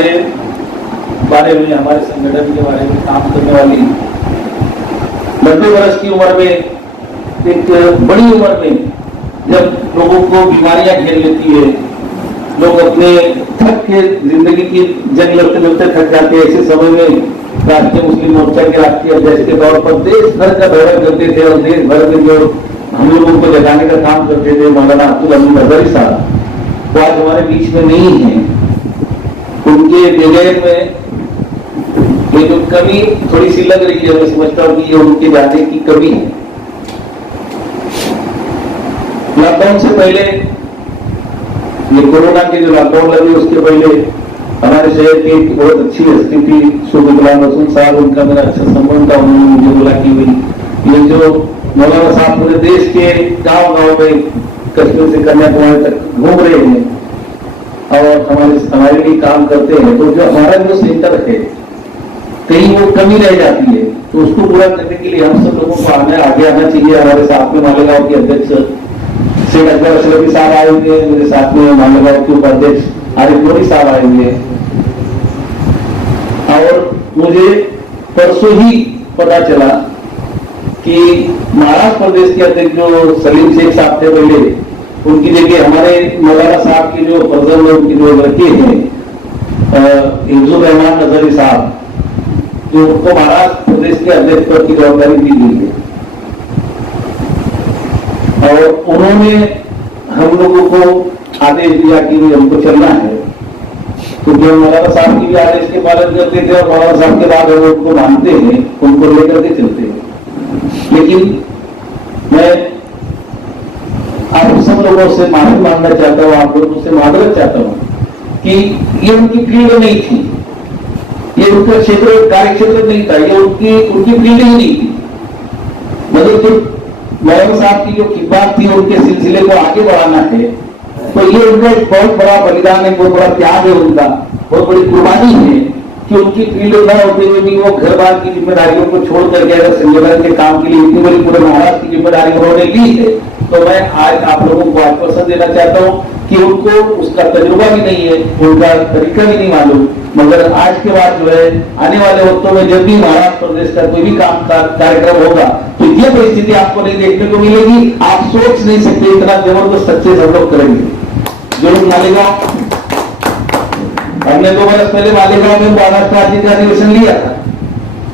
हमारे बारे में, हमारे संगठन के बारे में काम करने वाली 90 वर्ष की उम्र में, एक बड़ी उम्र में जब लोगों को बीमारियां घेर लेती है, लोग अपने थक के जिंदगी की जंग लड़ते लड़ते थक जाते हैं, ऐसे समय में राष्ट्रीय मुस्लिम मोर्चा के राष्ट्रीय अध्यक्ष के तौर पर देश भर का दौरा करते थे और देश भर में जो हम लोगों को जगाने का काम करते थे मौलाना अब्दुल हमीद अजहरी साहब, वो आज हमारे बीच में नहीं है। उनके बगैर में ये जो कमी थोड़ी सी लग रही है, मैं समझता हूँ कि ये उनके जाने की कमी है। लॉकडाउन से पहले, ये कोरोना के जो लॉकडाउन लगे उसके पहले हमारे शहर की एक बहुत अच्छी स्थिति सूबे गुलाम रसूल साहब, उनका मेरा अच्छा संबंध था। उन्होंने मुझे बोला कि भाई ये जो मौलाना साहब पूरे देश के गांव गांव में कश्मीर से कन्याकुमारी तक घूम रहे हैं और हमारे लिए काम करते हैं, तो जो हमारा जो सेंटर है कहीं वो कमी रह जाती है, तो उसको पूरा करने के लिए हम सब लोगों को आगे आना चाहिए। हमारे साथ में मालेगांव के अध्यक्ष शेख अकबर अशरफी साहब आए हुए हैं, मेरे साथ में मालेगांव के उपाध्यक्ष आरिफ नूरी साहब आए हुए हैं, और मुझे परसों ही पता चला कि महाराष्ट्र प्रदेश के अध्यक्ष जो सलीम शेख साहब थे पहले, उनकी जगह हमारे मौलाना साहब के जो फर्जंद में उनके जो लड़के हैं हिफ्जुर रहमान नजरी साहब, जो उनको महाराष्ट्र प्रदेश के अध्यक्ष पद की जवाबदारी दी गई है, और उन्होंने हम लोगों को आदेश दिया कि हमको चलना है। तो जो मौलाना साहब की भी आदेश के पालन करते थे और मौलाना साहब के बाद हम उनको मानते हैं, उनको लेकर के चलते हैं। लेकिन मैं आप सब लोगों से माफी मांगना चाहता हूँ, आप लोगों से माजरत चाहता हूँ कि ये उनकी फील्ड नहीं थी, ये उनका क्षेत्र कार्य क्षेत्र नहीं था, ये उनकी फील्ड ही नहीं थी। मतलब जो मौलाना साहब की जो खिदमत थी, उनके सिलसिले को आगे बढ़ाना है, तो ये उनका एक बहुत बड़ा बलिदान है, बहुत बड़ा त्याग है, उनका बहुत बड़ी कुर्बानी है कि उनकी फील्ड न होते हुए भी वो घर बार की जिम्मेदारियों को छोड़ करके अगर संगठन के काम के लिए इतनी बड़ी पूरे महाराष्ट्र की जिम्मेदारी उन्होंने ली है, तो मैं आज आप लोगों को आश्वासन देना चाहता हूँ कि उनको उसका तजुर्बा भी नहीं है, उनका तरीका भी नहीं मालूम, मगर आज के बाद जो है आने वाले वक्तों में जब भी महाराष्ट्र प्रदेश का कोई भी काम का कार्यक्रम होगा, तो ये परिस्थिति आपको नहीं देखने को मिलेगी। आप सोच नहीं सकते इतना जबरदस्त सक्सेस हम लोग करेंगे। जो लोग मालेगांव, हमने 2 वर्ष पहले मालेगांव में महाराष्ट्र राज्य का अधिवेशन लिया था,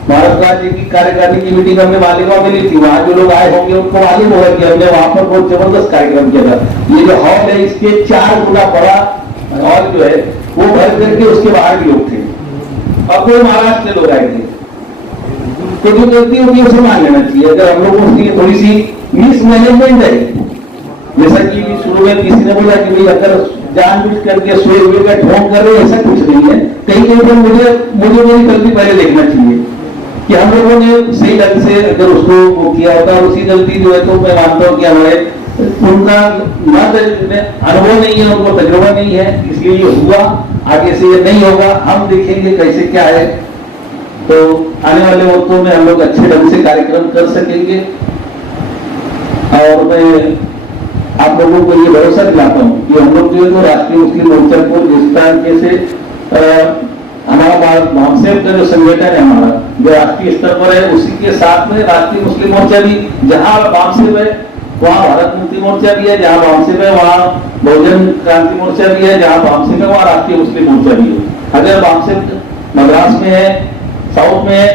महाराष्ट्र राज्य की कार्यकारिणी की मीटिंग हमने मालेगांव में ली थी। वहां जो लोग आए होंगे उनको मालूम होगा कि हमने वहां पर बहुत जबरदस्त कार्यक्रम किया था। ये जो हॉल है, इसके 4 गुना बड़ा हॉल जो है वो भर करके उसके बाहर भी लोग थे, अब वो महाराष्ट्र से लोग आए थे। तो जो गलती होगी उसे मान लेना चाहिए। अगर हम लोगों की थोड़ी सी मिसमैनेजमेंट है, जैसा कि शुरू में किसी ने बोला कि भाई अगर जानबूझ करके सोए हुए का ढोंग कर रहे, ऐसा कुछ नहीं है। कहीं कहीं पर मुझे मेरी गलती पहले देखना चाहिए कि हम लोगों ने सही ढंग से अगर उसको वो किया होता, उसी गलती जो है तो मैं मानता हूँ कि हमारे उनका अनुभव नहीं है, उनको तजुर्बा नहीं है, इसलिए ये हुआ। आगे से ये नहीं होगा, हम देखेंगे कैसे क्या है, तो आने वाले वक्तों में हम लोग अच्छे ढंग से कार्यक्रम कर सकेंगे। और मैं आप लोगों को ये भरोसा दिलाता हूँ कि हम लोग जो है तो राष्ट्रीय मुस्लिम मोर्चा को जिस तरीके से हमारा भामसेब का जो संगठन है हमारा जो राष्ट्रीय स्तर पर है, उसी के साथ में राष्ट्रीय मुस्लिम मोर्चा भी, जहाँ भामसेब है वहाँ भारत मुक्ति मोर्चा भी है, जहाँ भामसेब है वहाँ बहुजन क्रांति मोर्चा भी है, जहाँ भामसेब है वहाँ राष्ट्रीय मुस्लिम मोर्चा भी है। अगर भामसेब मद्रास में है, साउथ में है,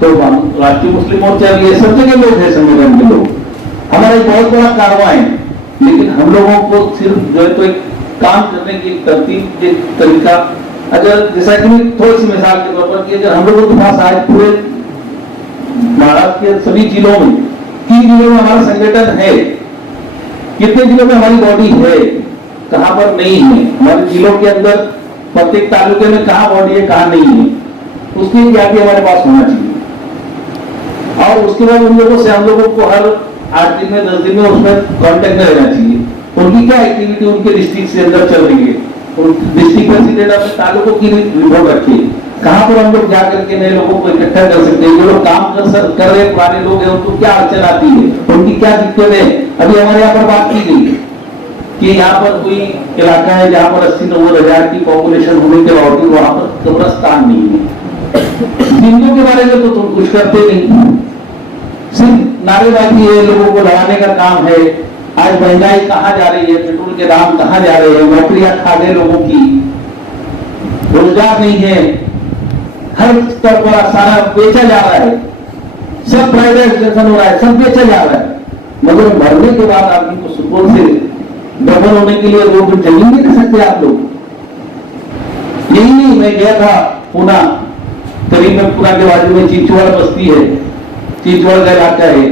तो राष्ट्रीय मुस्लिम मोर्चा भी है। सब जगह लोग है, संगठन के लोग। हमारा एक बहुत बड़ा कारवां है, लेकिन हम लोगों को सिर्फ जो है तो एक काम करने की तरतीब, एक तरीका, अगर जैसा कि थोड़ी सी मिसाल के तौर पर कि अगर हम लोगों के पास आज पूरे महाराष्ट्र के सभी जिलों में 3 जिलों में हमारा संगठन है, कितने जिलों में हमारी बॉडी है, कहां पर नहीं है, हमारे जिलों के अंदर प्रत्येक तालुके में कहां बॉडी है कहां नहीं है, उसकी ज्ञाति हमारे पास होना चाहिए। और उसके बाद उन लोगों से हम लोगों को हर 8 दिन में 10 दिन में उसमें कांटेक्ट में रहना चाहिए। उनकी क्या एक्टिविटी उनके डिस्ट्रिक्ट से अंदर चल रही है, डिस्ट्रिक्ट प्रेसिडेंट अपने तालुकों की रिपोर्ट रखिए, कहां पर हम लोग जाकर के नए लोगों को इकट्ठा कर सकते हैं, जो लोग काम कर रहे पुराने लोग हैं उनको क्या अड़चन आती है, उनकी क्या दिक्कत है। अभी हमारे यहाँ पर बात की गई कि कि यहाँ पर कोई इलाका है जहाँ पर 80-90 हजार की पॉपुलेशन होने के बावजूद वहां पर कब्रिस्तान नहीं है। हिंदू के बारे में तो तुम कुछ करते नहीं, सिर्फ नारेबाजी है, लोगों को लगाने का काम है। आज महंगाई कहाँ जा रही है, पेट्रोल के दाम कहाँ जा रहे हैं, नौकरियां खा गए लोगों की, रोजगार नहीं है, हर स्तर पर सारा बेचा जा रहा है, सब प्राइवेटाइजेशन हो रहा है, सब बेचा जा रहा है। मगर मरने के बाद आदमी को सुकून से दफन होने के लिए रोड पर जमीन नहीं दे सकते आप लोग। यही नहीं, मैं गया था पूना, करीब में पूना के बाजू में चिचवाड़ बस्ती है, चिचवाड़ का इलाका है,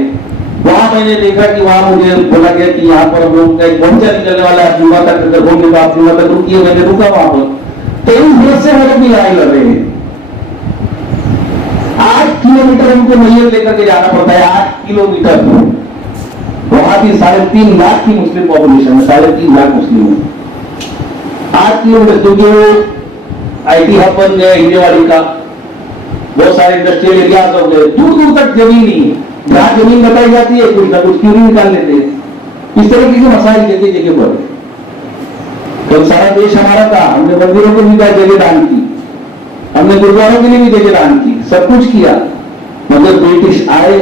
वहां मैंने देखा कि वहां मुझे बोला गया कि यहाँ पर हम लोग का एक बंचा निकलने वाला है, जुमा तक अगर होंगे तो आप जुमा तक रुकिए। मैंने रुका वहां पर, 23 वर्ष से हम लोग भी लड़ाई लड़ रहे हैं। 8 किलोमीटर हमको मैयर लेकर के जाना पड़ता है, 8 किलोमीटर। वहां भी 3.5 लाख की मुस्लिम पॉपुलेशन है, 3.5 लाख मुस्लिम है। 8 किलोमीटर, क्योंकि वो IT हब बन गया इंडियावाड़ी का, बहुत सारे इंडस्ट्रियल एरिया हो गए, दूर दूर तक जमीन नहीं है। जहां जमीन बताई जाती है कुछ ना कुछ क्यों नहीं निकाल लेते हैं। इस तरह की मसाइल जगह जगह पर। कल सारा देश हमारा था, हमने मंदिरों को भी जगह दान की, हमने गुरुद्वारों के लिए भी जगह दान की, सब कुछ किया। मगर ब्रिटिश आए,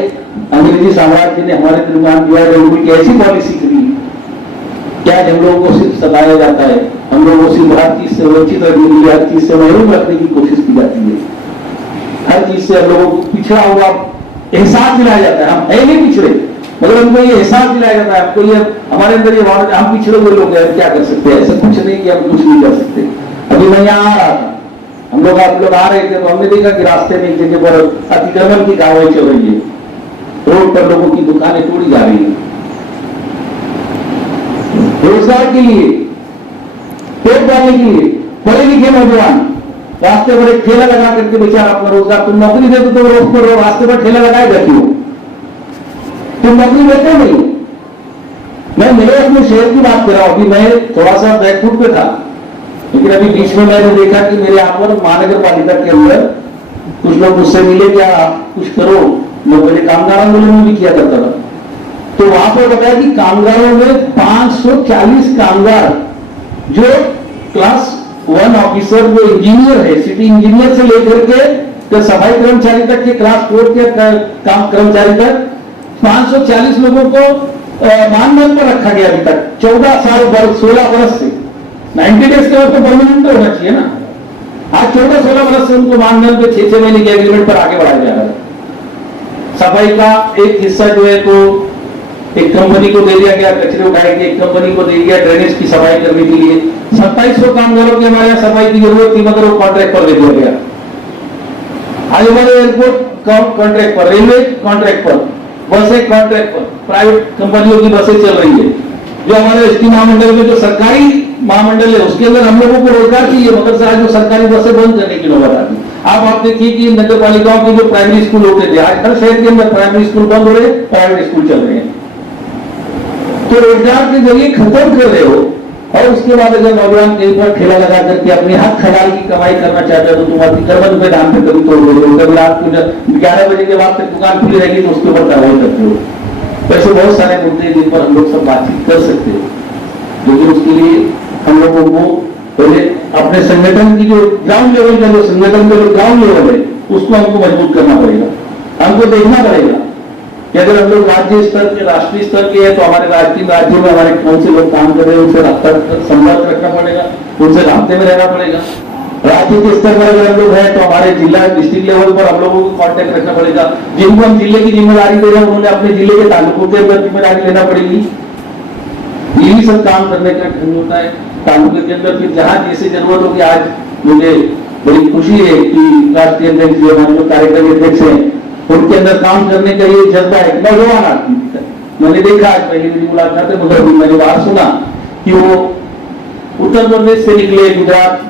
अंग्रेजी साम्राज्य ने हमारे निर्माण किया, उनकी ऐसी पॉलिसी करी क्या हम लोगों को सिर्फ सताया जाता है, हम लोगों को सिर्फ हर चीज से वंचित रखने के लिए, हर चीज से महरूम रखने की कोशिश की जाती है, हर चीज से हम लोगों को पिछड़ा हुआ एहसास दिलाया जाता है। हम है नहीं पिछड़े, मगर हमको ये एहसास दिलाया जाता है, हमको ये हमारे अंदर ये हम पिछड़े हुए लोग हैं, क्या कर सकते हैं, ऐसा कुछ नहीं कि हम कुछ नहीं कर सकते। अभी मैं यहाँ आ रहा था, हम लोग आप लोग आ रहे थे, तो हमने देखा कि रास्ते में एक जगह पर अतिक्रमण की कार्रवाई चल रही है, रोड पर लोगों की दुकानें तोड़ी जा रही है रोजगार के लिए, पेट पालने के लिए। पढ़े लिखे नौजवान रास्ते पर एक ठेला लगा करके बेचारा अपना रोजगार, तुम नौकरी देते तो रोज पर रास्ते पर ठेला लगाएगा क्यों? तुम नौकरी देते नहीं। मैं मेरे अपने शहर की बात कर रहा हूं, अभी मैं थोड़ा सा बैकफुट पे था, लेकिन अभी बीच में मैंने देखा कि मेरे यहाँ पर महानगर पालिका के अंदर कुछ लोग मुझसे मिले, क्या आप कुछ करो, मैं पहले कामगार आंदोलन में भी किया करता था, तो वहां पर बताया कि कामगारों में 540 कामगार जो क्लास 1 ऑफिसर, वो इंजीनियर है, सिटी इंजीनियर से लेकर के तो सफाई कर्मचारी तक के क्लास 4 के काम कर्मचारी तक 540 लोगों को मानधन पर रखा गया अभी तक 14 साल 16 वर्ष से। 90 डेज के बाद तो परमानेंट होना चाहिए ना। आज 14-16 वर्ष से उनको मानधन पे 6-6 महीने के एग्रीमेंट पर आगे बढ़ाया जा रहा है। सफाई का एक हिस्सा जो है तो एक कंपनी को दे दिया गया, कचरे उठाए गए, एक कंपनी को दे दिया ड्रेनेज की सफाई करने के लिए। 2700 कामगारों की हमारे यहाँ सफाई की जरूरत थी, मगर वो कॉन्ट्रैक्ट पर दे दिया गया। आज हमारे एयरपोर्ट कॉन्ट्रैक्ट पर, रेलवे कॉन्ट्रैक्ट पर, बसें कॉन्ट्रैक्ट पर, प्राइवेट कंपनियों की बसें चल रही है। जो हमारे एसटी महामंडल में जो सरकारी महामंडल है उसके अंदर हम लोगों को रोजगार चाहिए, मगर आज जो सरकारी बसें बंद करने की नौबत आती। आप देखिए कि नगर पालिकाओं के जो प्राइमरी स्कूल होते थे, आज हर शहर के अंदर प्राइमरी स्कूल बंद हो रहे, प्राइवेट स्कूल चल रहे हैं। तो रोजगार के जरिए खत्म कर रहे हो, और उसके बाद अगर नौजवान कहीं पर ठेला लगा करके अपने हाथ खजाल की कमाई करना चाहते हो तो तुम अतिक्रमण पे दाम पे कभी तोड़ रहे हो, कभी रात को 11 बजे के बाद तक दुकान खुली रहेगी तो उसके ऊपर कार्रवाई करते हो। ऐसे बहुत सारे मुद्दे जिन पर हम लोग सब बातचीत कर सकते हैं, लेकिन उसके लिए हम लोगों को पहले अपने संगठन की जो ग्राउंड लेवल का, जो संगठन का जो ग्राउंड लेवल है, उसको हमको मजबूत करना पड़ेगा। हमको देखना पड़ेगा कि अगर हम लोग राज्य स्तर के, राष्ट्रीय स्तर के हैं, तो हमारे राज्यों में हमारे कौन से लोग काम कर रहे हैं उनसे संपर्क रखना पड़ेगा, उनसे रास्ते में रहना पड़ेगा। राज्य के स्तर पर अगर हम लोग हैं तो हमारे जिला डिस्ट्रिक्ट लेवल पर हम लोगों को कांटेक्ट रखना पड़ेगा। जिनको हम जिले की जिम्मेदारी दे रहे हैं उन्होंने अपने जिले के तालुकों के अंदर जिम्मेदारी लेना पड़ेगी। यही सब काम करने का ढंग होता है तालुके के अंदर। फिर जहां जैसे जरूरत होगी, आज मुझे बड़ी खुशी है कि राष्ट्रीय अध्यक्ष जो हमारे जो कार्यकारी अध्यक्ष हैं उनके अंदर काम करने का ये जज्बा है। नौजवान आदमी मैंने देखा, आज पहली मेरी मुलाकात है, मगर मैंने बात सुना कि वो उत्तर प्रदेश से निकले, गुजरात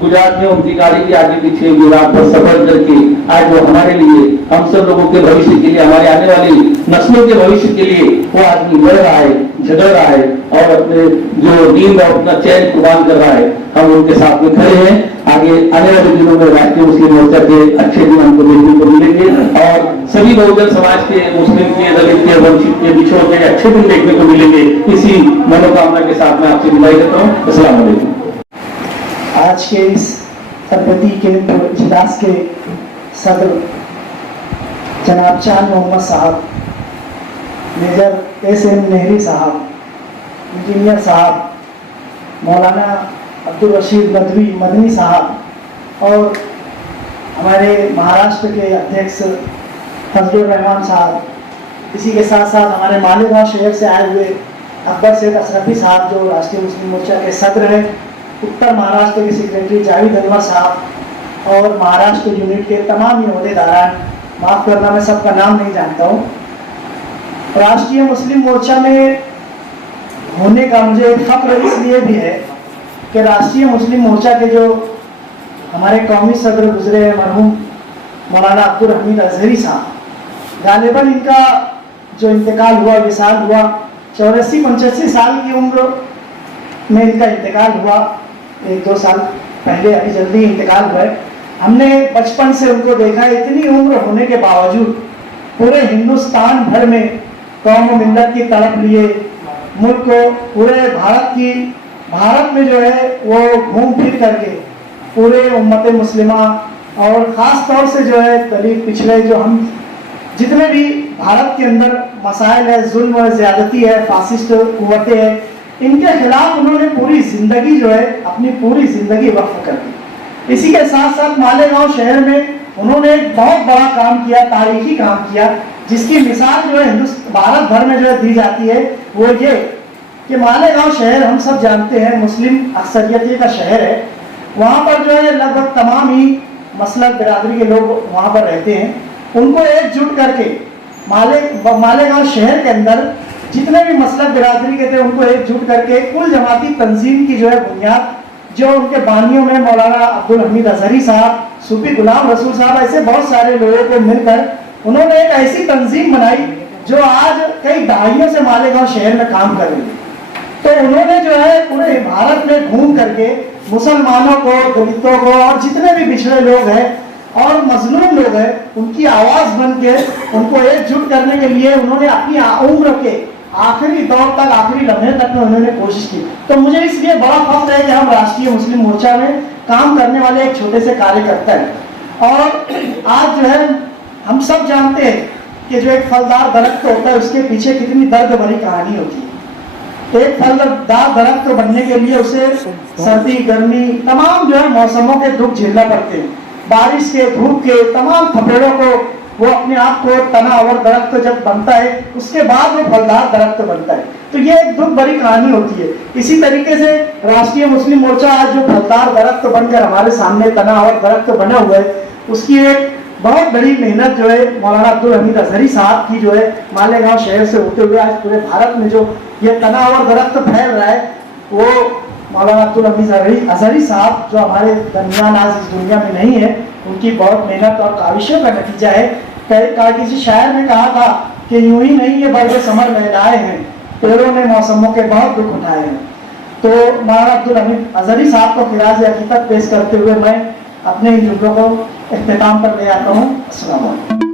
गुजरात में उनकी गाड़ी के आगे पीछे गुजरात पर सफर करके आज वो हमारे लिए, हम सब लोगों के भविष्य के लिए, हमारे आने वाली नस्लों के भविष्य के लिए वो आदमी लड़ रहा है, झगड़ रहा है और अपने जो नींद और अपना चैन कुर्बान कर रहा है। हम उनके साथ में खड़े हैं। आगे आने वाले दिनों में राष्ट्रीय मुस्लिम मोर्चा के अच्छे दिन हमको देखने को मिलेंगे और सभी बहुजन समाज के, मुस्लिम के, दलित के, वंचित के, पिछड़ों के अच्छे दिन देखने को मिलेंगे। इसी मनोकामना के साथ मैं आपसे विदाई देता हूँ। अस्सलाम वालेकुम। आज के इस सरपति के इजलास के सदर जनाब चांद मोहम्मद साहब, मेजर एस.एम. नेहरी साहब, इंजीनियर साहब, मौलाना अब्दुल रशीद नदवी मदनी साहब और हमारे महाराष्ट्र के अध्यक्ष फजलुर रहमान साहब, इसी के साथ साथ हमारे मालेगांव शहर से आए हुए अकबर शेख अशरफी साहब जो राष्ट्रीय मुस्लिम मोर्चा के सदर हैं, उत्तर महाराष्ट्र के सेक्रेटरी जावेद अनवर साहब और महाराष्ट्र यूनिट के तमाम अहदेदारान, माफ़ करना मैं सबका नाम नहीं जानता हूँ। राष्ट्रीय मुस्लिम मोर्चा में होने का मुझे फख्र इसलिए भी है कि राष्ट्रीय मुस्लिम मोर्चा के जो हमारे कौमी सदर गुजरे हैं मरहूम मौलाना अब्दुल हमीद अजहरी साहब, गालिबन इनका जो इंतकाल हुआ, विसाल हुआ, 84-85 साल की उम्र में इनका इंतकाल हुआ। 1-2 साल पहले अभी जल्दी इंतकाल हुआ है। हमने बचपन से उनको देखा, इतनी उम्र होने के बावजूद पूरे हिंदुस्तान भर में कौम मिल्लत की तड़प लिए मुल्क को, पूरे भारत में जो है वो घूम फिर करके पूरे उम्मत मुस्लिमा और ख़ास तौर से जो है दलित पिछड़े, जो हम जितने भी भारत के अंदर मसाइल है, जुल्म है, ज़्यादती है, फासिस्ट कुव्वतें हैं, इनके खिलाफ उन्होंने पूरी ज़िंदगी जो है अपनी पूरी ज़िंदगी वक्फ कर दी। इसी के साथ साथ मालेगांव शहर में उन्होंने एक बहुत बड़ा काम किया, तारीखी काम किया, जिसकी मिसाल जो है भारत भर में जो है दी जाती है। वो ये कि मालेगांव शहर हम सब जानते हैं मुस्लिम अक्सरियत का शहर है। वहाँ पर जो है लगभग तमाम ही मसलक बिरादरी के लोग वहाँ पर रहते हैं। उनको एकजुट करके मालेगांव शहर के अंदर जितने भी मसलक बिरादरी के थे उनको एकजुट करके कुल जमाती तंजीम की जो है बुनियाद, जो उनके बानियों में मौलाना अब्दुल हमीद अजहरी साहब, सूफी गुलाम रसूल साहब, ऐसे बहुत सारे लोगों को मिलकर उन्होंने एक ऐसी तंजीम बनाई जो आज कई दहाइयों से मालेगांव शहर में काम कर रही है। तो उन्होंने जो है पूरे भारत में घूम करके मुसलमानों को, दलितों को और जितने भी पिछड़े लोग हैं और मजलूम लोग हैं, उनकी आवाज़ बन के उनको एकजुट करने के लिए उन्होंने अपनी उम्र के आखिरी दौर तक, आखिरी लम्हे तक में उन्होंने कोशिश की। तो मुझे इसलिए बड़ा फख्र है कि हम राष्ट्रीय मुस्लिम मोर्चा में काम करने वाले एक छोटे से कार्यकर्ता हैं। और आज जो है हम सब जानते हैं कि जो एक फलदार दरख्त होता है उसके पीछे कितनी दर्द भरी कहानी होती है। एक फलदार दरख्त बनने के लिए उसे सर्दी, गर्मी, तमाम जो है मौसमों के दुख झेलना पड़ते हैं, बारिश के, धूप के, तमाम थपेड़ों को वो अपने आप को तनावर दरख्त जब बनता है उसके बाद वो फलदार दरख्त बनता है। तो ये एक दुख भरी कहानी होती है। इसी तरीके से राष्ट्रीय मुस्लिम मोर्चा आज जो फलदार दरख्त बनकर हमारे सामने तनावर दरख्त बना हुआ है, उसकी एक बहुत बड़ी मेहनत जो है मौलाना अब्दुल हमीद अजहरी साहब की जो है मालेगांव शहर से होते हुए आज पूरे भारत में जो ये तनावर दरख्त फैल रहा है, वो मौलाना अब्दुल हमीद अजहरी साहब जो हमारे दरमियान आज इस दुनिया में नहीं है, उनकी बहुत मेहनत और काविशों का नतीजा है। किसी शायर ने कहा था कि यूं ही नहीं ये बर्ग समर लहराए हैं, पेड़ों ने मौसमों के बहुत दुख उठाए हैं। तो मौलाना अब्दुल हमीद अजहरी साहब को खिराज अकीदत पेश करते हुए मैं अपने इन जुमलों को इख्तिताम पर ले आता हूँ। अस्सलाम वालेकुम।